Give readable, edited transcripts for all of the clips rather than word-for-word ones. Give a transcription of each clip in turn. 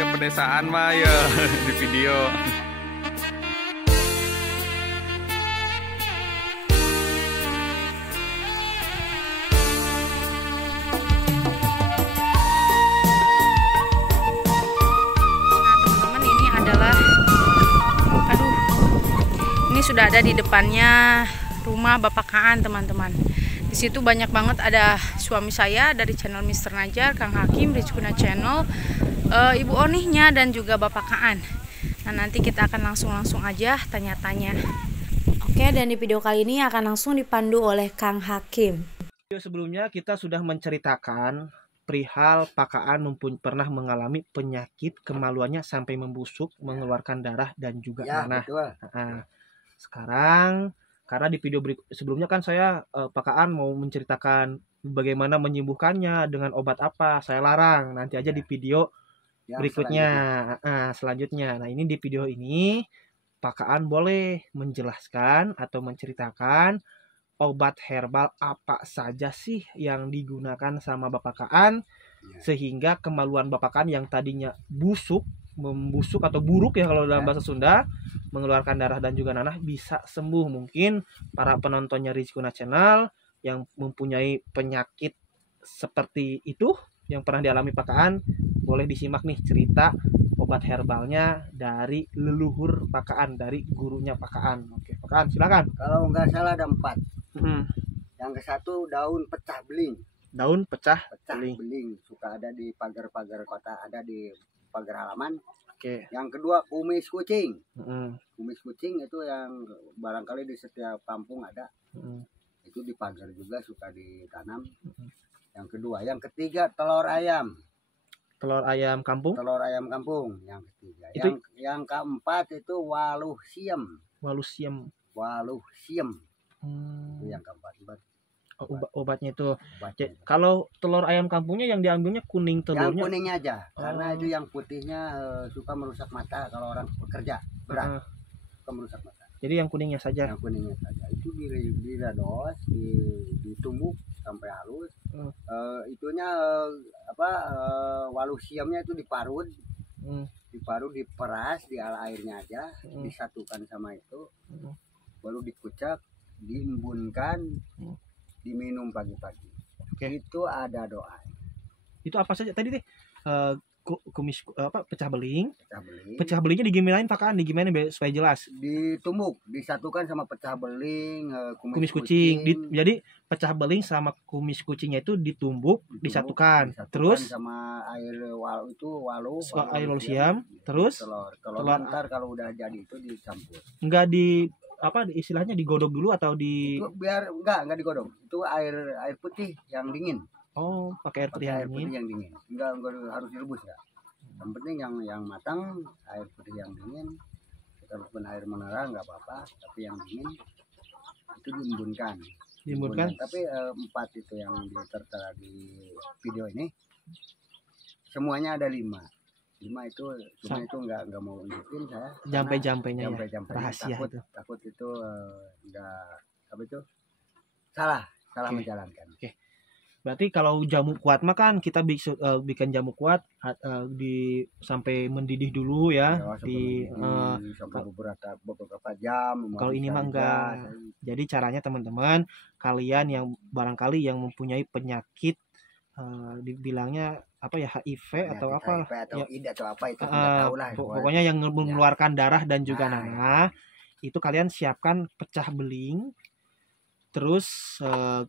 ya pedesaan mah ya di video. Ini sudah ada di depannya rumah Bapak Kaan, teman-teman. Di situ banyak banget ada suami saya dari channel Mr. Najar, Kang Hakim, Rizkuna Channel, Ibu Onihnya dan juga Bapak Kaan. Nah, nanti kita akan langsung aja tanya-tanya. Oke, dan di video kali ini akan langsung dipandu oleh Kang Hakim. Video sebelumnya kita sudah menceritakan perihal Pak Kaan pernah mengalami penyakit kemaluannya sampai membusuk, mengeluarkan darah dan juga nanah. Sekarang karena di video sebelumnya kan saya Pak Kaan mau menceritakan bagaimana menyembuhkannya dengan obat apa, saya larang. Nanti aja di video berikutnya selanjutnya. Nah, ini di video ini Pak Kaan boleh menjelaskan atau menceritakan obat herbal apa saja sih yang digunakan sama Bapak Kaan sehingga kemaluan Bapak Kaan yang tadinya membusuk atau buruk ya kalau dalam bahasa Sunda, mengeluarkan darah dan juga nanah bisa sembuh. Mungkin para penontonnya Rizkuna Channel yang mempunyai penyakit seperti itu yang pernah dialami Pak Kaan, boleh disimak nih cerita obat herbalnya dari leluhur Pak Kaan, dari gurunya Pak Kaan. Oke, Pak Kaan silakan. Kalau nggak salah ada 4. Yang ke satu daun pecah beling. Daun pecah beling. Suka ada di pagar-pagar kota, ada di pagar halaman. Oke. Yang kedua kumis kucing. Kumis kucing itu yang barangkali di setiap kampung ada. Itu di pagar juga suka ditanam. Yang kedua, yang ketiga telur ayam. Telur ayam kampung. Telur ayam kampung. Yang ketiga. Itu... Yang keempat itu waluh siem. Waluh siem. Itu yang keempat. Obatnya itu. Kalau telur ayam kampungnya yang diambilnya kuning telurnya. Yang kuningnya aja, karena itu yang putihnya suka merusak mata kalau orang bekerja berat, suka merusak mata. Jadi yang kuningnya saja. Yang kuningnya saja itu dirados, ditumbuk sampai halus. Itunya waluh siamnya itu diparut, diperas di airnya aja, disatukan sama itu, baru dikucak, diembunkan. Diminum pagi-pagi. Itu ada doa. Itu apa saja tadi deh? Kumis pecah beling. Pecah belingnya digimanain Pak Kaan? Digimanain supaya jelas? Ditumbuk, disatukan sama pecah beling, kumis kucing. Jadi pecah beling sama kumis kucingnya itu ditumbuk, disatukan. Terus sama air walu siam. Terus telur ntar kalau udah jadi itu dicampur. Enggak istilahnya digodok dulu atau itu biar enggak digodok, itu air putih yang dingin. Pakai air putih yang dingin. Enggak harus direbus ya. Yang penting yang matang air putih yang dingin. Kalaupun air mineral enggak apa-apa, tapi yang dingin itu diembunkan. Tapi 4 itu yang tertera di video ini semuanya ada 5 itu, cuma itu nggak mau unjukin saya. Jampe-jampenya rahasia. Takut itu salah menjalankan. Berarti kalau jamu kuat mah kan kita bikin jamu kuat sampai mendidih dulu ya, sampai beberapa jam. Kalau ini mah enggak. Jadi caranya teman-teman, kalian yang barangkali yang mempunyai penyakit dibilangnya HIV atau apa itu tahu lah. Pokoknya yang mengeluarkan darah dan juga nanah, itu kalian siapkan pecah beling, terus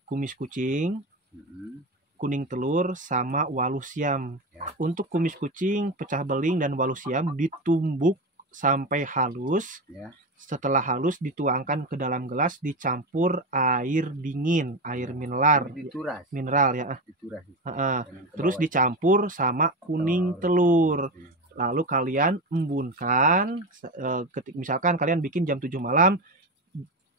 kumis kucing, kuning telur sama waluh siam. Untuk kumis kucing, pecah beling dan waluh siam ditumbuk sampai halus. Setelah halus dituangkan ke dalam gelas, dicampur air dingin, air mineral ya. Terus dicampur sama kuning telur. Lalu kalian embunkan. Misalkan kalian bikin jam 7 malam,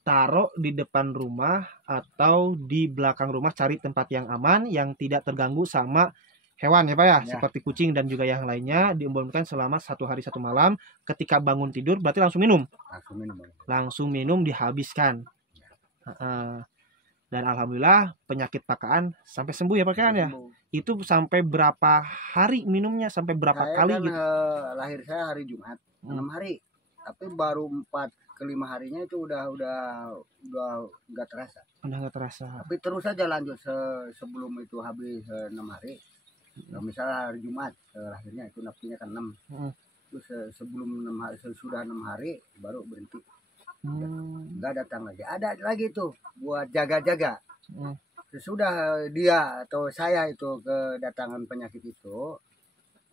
taruh di depan rumah atau di belakang rumah, cari tempat yang aman yang tidak terganggu sama hewan ya Pak ya, seperti kucing dan juga yang lainnya, diembunkan selama 1 hari 1 malam. Ketika bangun tidur berarti langsung minum, dihabiskan. Dan alhamdulillah penyakit Pak Kaan sampai sembuh ya Pak Kaan ya. itu sampai berapa hari minumnya, sampai berapa Saya kali kan gitu? lahir saya hari Jumat, Hmm. 6 hari. Tapi baru 4 ke 5 harinya itu udah nggak terasa. Udah nggak terasa. Tapi terus saja lanjut sebelum itu habis 6 hari. Nah, misalnya hari Jumat lahirnya itu nafsunya kan 6. Hmm. Terus sebelum 6 hari, sesudah 6 hari baru berhenti. Nggak datang lagi. Ada lagi tuh buat jaga-jaga. Hmm. Sesudah dia atau saya itu kedatangan penyakit itu,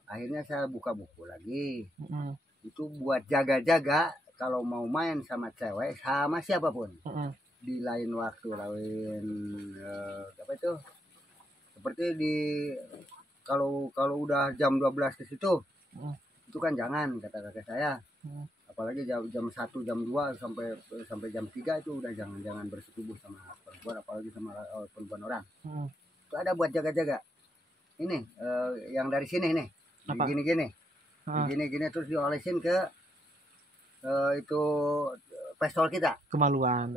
akhirnya saya buka buku lagi. Hmm. Itu buat jaga-jaga kalau mau main sama cewek sama siapapun. Hmm. Di lain waktu, lain apa itu? Seperti di kalau udah jam 12 ke situ. Itu kan jangan, kata kakek saya. Apalagi jam 1, jam 2 sampai jam 3 itu udah jangan bersetubuh sama perempuan, apalagi sama perempuan orang. Itu ada buat jaga-jaga. Ini yang dari sini nih. Apa? Gini-gini. Gini-gini terus diolesin ke itu pistol kita. Kemaluan.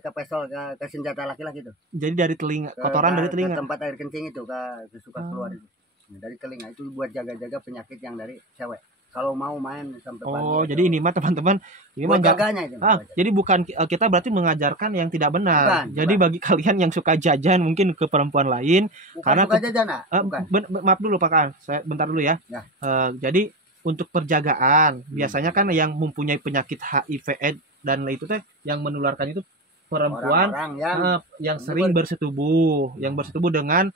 Ke pistol ke senjata laki-laki itu. Jadi dari telinga, kotoran dari Ke telinga. tempat air kencing itu ke suka keluar itu. Nah, dari telinga itu buat jaga-jaga penyakit yang dari cewek. Kalau mau main sampai pagi. Oh, jadi ini mah teman-teman, ini mah buat jaganya itu. jadi bukan kita berarti mengajarkan yang tidak benar. Bukan, Jadi bukan. bagi kalian yang suka jajan mungkin ke perempuan lain, Bukan karena suka jajan, nah? Bukan. maaf dulu Pak Kaan, saya bentar dulu ya. Ya. Jadi untuk perjagaan biasanya kan yang mempunyai penyakit HIV/AIDS dan itu teh yang menularkan itu perempuan Orang-orang yang sering bersetubuh, dengan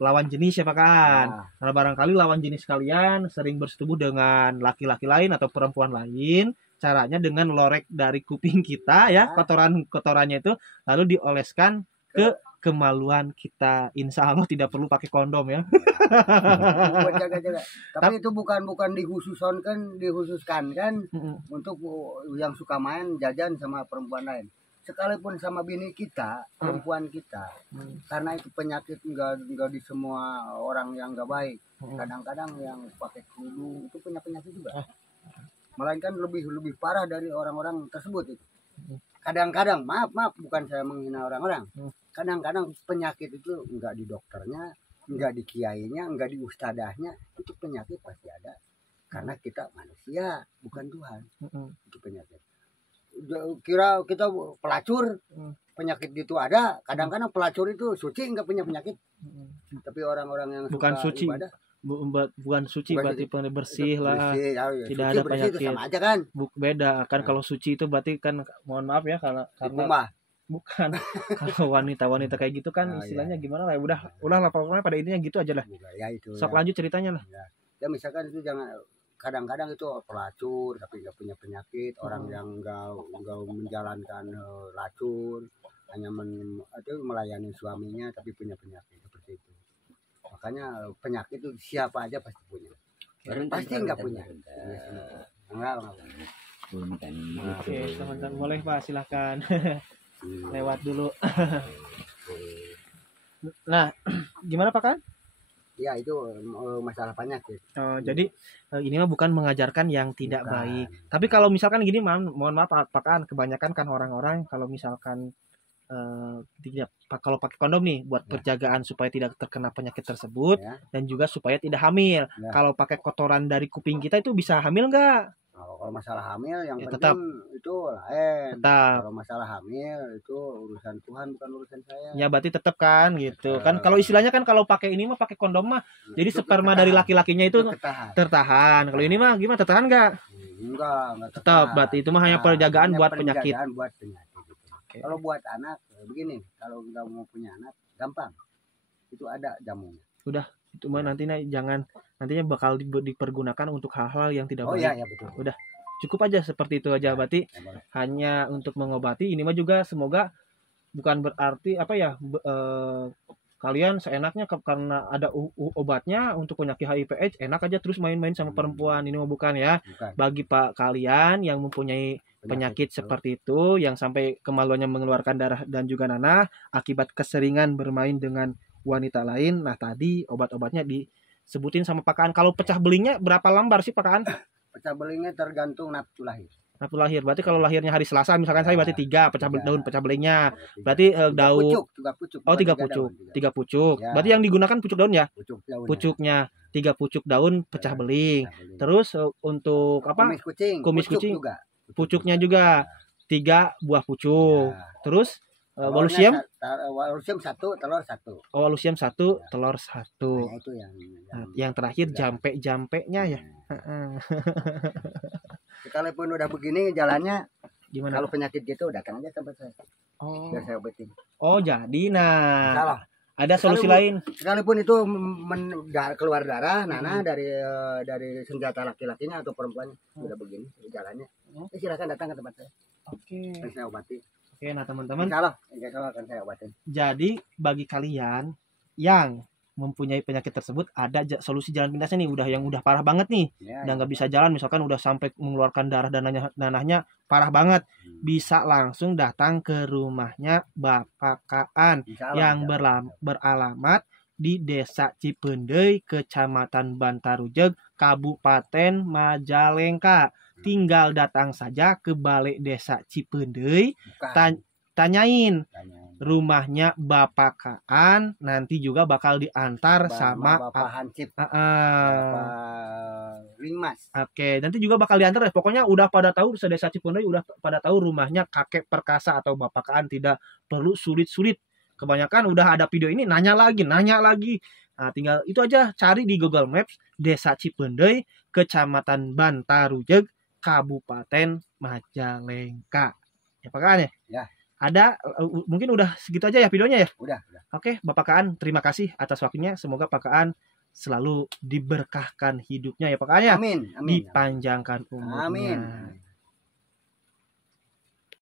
lawan jenis ya Pak Kaan. Nah, barangkali lawan jenis kalian sering bersetubuh dengan laki-laki lain atau perempuan lain, caranya dengan lorek dari kuping kita ya, kotorannya itu lalu dioleskan ke kemaluan kita. Insya Allah tidak perlu pakai kondom ya. buat jaga-jaga. Tapi itu bukan dikhususkan kan untuk yang suka main jajan sama perempuan lain. Sekalipun sama bini kita, perempuan kita, karena itu penyakit enggak di semua orang yang enggak baik. Kadang-kadang yang pakai kerudung itu punya penyakit juga. Melainkan lebih parah dari orang-orang tersebut itu. Kadang-kadang, maaf, bukan saya menghina orang-orang. Kadang-kadang penyakit itu enggak di dokternya, enggak di kiainya, enggak di ustadahnya, itu penyakit pasti ada. Karena kita manusia, bukan Tuhan. Itu penyakit. Kira kita pelacur, penyakit itu ada. Kadang-kadang pelacur itu suci enggak punya penyakit. Tapi orang-orang yang bukan suka suci ibadah, bukan suci berarti bersih lah, bersih, ya, tidak suci, ada bersih itu penyakit. sama aja kan. Beda kan kalau suci itu berarti kan, mohon maaf ya, karena bukan kalau wanita kayak gitu kan istilahnya gimana lah, udah lah pokoknya pada intinya gitu aja lah. Ya, itu, Sok lanjut ceritanya lah. Ya misalkan itu jangan, kadang-kadang itu pelacur tapi nggak punya penyakit, orang yang nggak menjalankan lacur, hanya melayani suaminya tapi punya penyakit seperti itu. Makanya penyakit itu siapa aja pasti punya. Pasti nggak punya. Enggak. Oke, teman-teman boleh Pak, silahkan lewat dulu. Nah, gimana Pak Kan? Ya itu masalah penyakit. Jadi ini mah bukan mengajarkan yang tidak baik. Tapi kalau misalkan gini, mohon maaf Pak Kan, kebanyakan kan orang-orang kalau misalkan tidak, kalau pakai kondom nih buat penjagaan supaya tidak terkena penyakit tersebut dan juga supaya tidak hamil. Kalau pakai kotoran dari kuping kita itu bisa hamil nggak? Kalau masalah hamil yang penting tetap. Itu lain. Tetap. Kalau masalah hamil itu urusan Tuhan, bukan urusan saya. Ya berarti tetap kan gitu. Kan kalau istilahnya kan kalau pakai ini mah pakai kondom mah jadi sperma dari laki-lakinya itu tertahan. Kalau ini mah gimana, tertahan nggak? Enggak tetap. Berarti itu mah hanya penjagaan buat penyakit. Gitu. Okay. Kalau buat anak begini, kalau nggak mau punya anak gampang. Itu ada jamunya. Udah, itu mah nantinya bakal dipergunakan untuk hal-hal yang tidak baik. Iya betul. Udah, cukup aja seperti itu aja. Berarti hanya untuk mengobati. Ini mah juga semoga bukan berarti apa ya, kalian seenaknya karena ada obatnya untuk penyakit HIV/AIDS enak aja terus main-main sama perempuan. Ini mah bukan ya. Bagi kalian yang mempunyai penyakit seperti itu, yang sampai kemaluannya mengeluarkan darah dan juga nanah akibat keseringan bermain dengan wanita lain. Nah tadi obat-obatnya disebutin sama Pak Kaan. Kalau pecah belingnya berapa lembar sih Pak Kaan? Pecah belingnya tergantung nafsu lahir. April lahir. Berarti kalau lahirnya hari Selasa misalkan saya berarti 3 daun pecah belingnya. Berarti Tiga daun pucuk, oh bukan 3 tiga pucuk. daun, 3 pucuk. Ya. Berarti yang digunakan pucuk daun ya? pucuk daunnya. Pucuknya 3 pucuk daun pecah beling. Pecah beling. Terus untuk apa? Kumis kucing, Kumis pucuk kucing. juga. Pucuknya juga 3 buah pucuk. Ya. Terus Telurnya walusium, walusium 1, telur 1. walusium 1, telur 1. Nah, itu Yang terakhir jampe-jampenya ya. Sekalipun udah begini jalannya, Gimana? kalau penyakit gitu datang aja tempat saya. Oh. Biar saya obatin. Oh, jadi nah. Salah. Ada solusi Sekalipun- lain. Sekalipun itu keluar darah, Nana dari senjata laki-lakinya atau perempuan udah begini jalannya, silakan datang ke tempat saya. Oke. Akan saya obati. Oke, nah teman-teman. Insya Allah akan saya obatin. Jadi bagi kalian yang mempunyai penyakit tersebut ada solusi jalan pintasnya nih, udah parah banget nih. Ya, Udah nggak bisa jalan, misalkan udah sampai mengeluarkan darah dan nanahnya parah banget. Bisa langsung datang ke rumahnya Bapak Kaan Insya Allah, yang insya Allah. beralamat di Desa Cipendei, Kecamatan Bantarujeg, Kabupaten Majalengka. Tinggal datang saja ke Balai Desa Cipendei, Bukan. tanyain Tanyain. rumahnya Bapak Kaan, nanti juga bakal diantar sama Bapak Hansip, Ah, Bapak Limas. Oke, nanti juga bakal diantar ya. Pokoknya udah pada tahu sedesa Cipendei, udah pada tahu rumahnya kakek perkasa atau Bapak Kaan, tidak perlu sulit-sulit. Kebanyakan udah ada video ini nanya lagi. Nah, tinggal itu aja, cari di Google Maps Desa Cipendei, Kecamatan Bantarujeg, Kabupaten Majalengka. Ya Pak Kaan ya? Ya. Ada mungkin udah segitu aja ya videonya ya. Udah. Oke, Bapak Kaan, terima kasih atas waktunya. Semoga Pak Kaan selalu diberkahkan hidupnya ya Pak Kaan ya. Amin. Dipanjangkan umurnya. Amin.